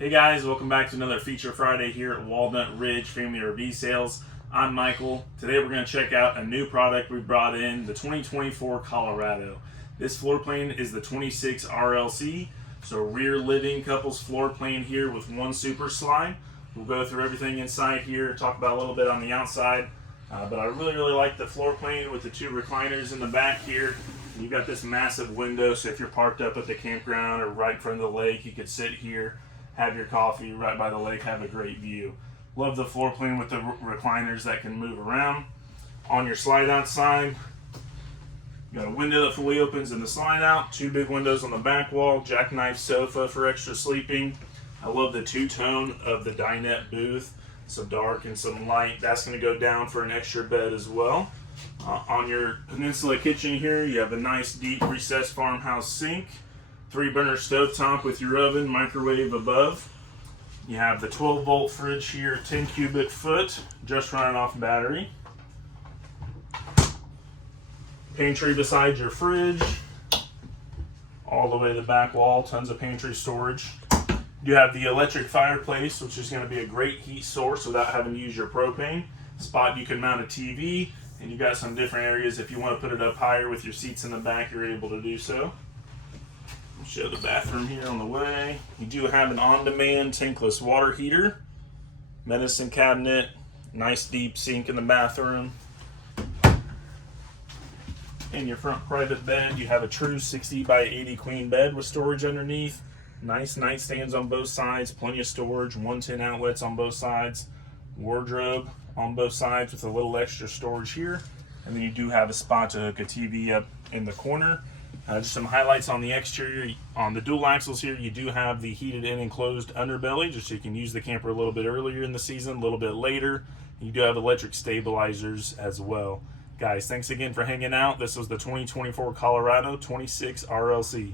Hey guys, welcome back to another Feature Friday here at Walnut Ridge Family RV Sales. I'm Michael. Today we're going to check out a new product we brought in, the 2024 Colorado. This floor plan is the 26 RLC, so rear living couples floor plan here with one super slide. We'll go through everything inside here, talk about a little bit on the outside, but I really like the floor plan with the two recliners in the back here. You've got this massive window, so if you're parked up at the campground or right in front of the lake, you could sit here, have your coffee right by the lake, have a great view. Love the floor plan with the recliners that can move around. On your slide out side, you got a window that fully opens in the slide out, two big windows on the back wall, jackknife sofa for extra sleeping. I love the two-tone of the dinette booth, some dark and some light. That's going to go down for an extra bed as well. On your peninsula kitchen here, you have a nice deep recessed farmhouse sink, 3-burner stovetop with your oven, microwave above. You have the 12-volt fridge here, 10 cubic foot, just running off battery. Pantry beside your fridge, all the way to the back wall, tons of pantry storage. You have the electric fireplace, which is going to be a great heat source without having to use your propane. Spot you can mount a TV, and you got some different areas. If you want to put it up higher with your seats in the back, you're able to do so. I'll show the bathroom here on the way. You do have an on-demand tankless water heater, medicine cabinet, nice deep sink in the bathroom. In your front private bed, you have a true 60 by 80 queen bed with storage underneath. Nice nightstands on both sides, plenty of storage, 110 outlets on both sides, wardrobe on both sides with a little extra storage here. And then you do have a spot to hook a TV up in the corner. Just some highlights on the exterior. On the dual axles here, you do have the heated in and closed underbelly, just so you can use the camper a little bit earlier in the season, a little bit later. You do have electric stabilizers as well. Guys, thanks again for hanging out. This was the 2024 Colorado 26 RLC.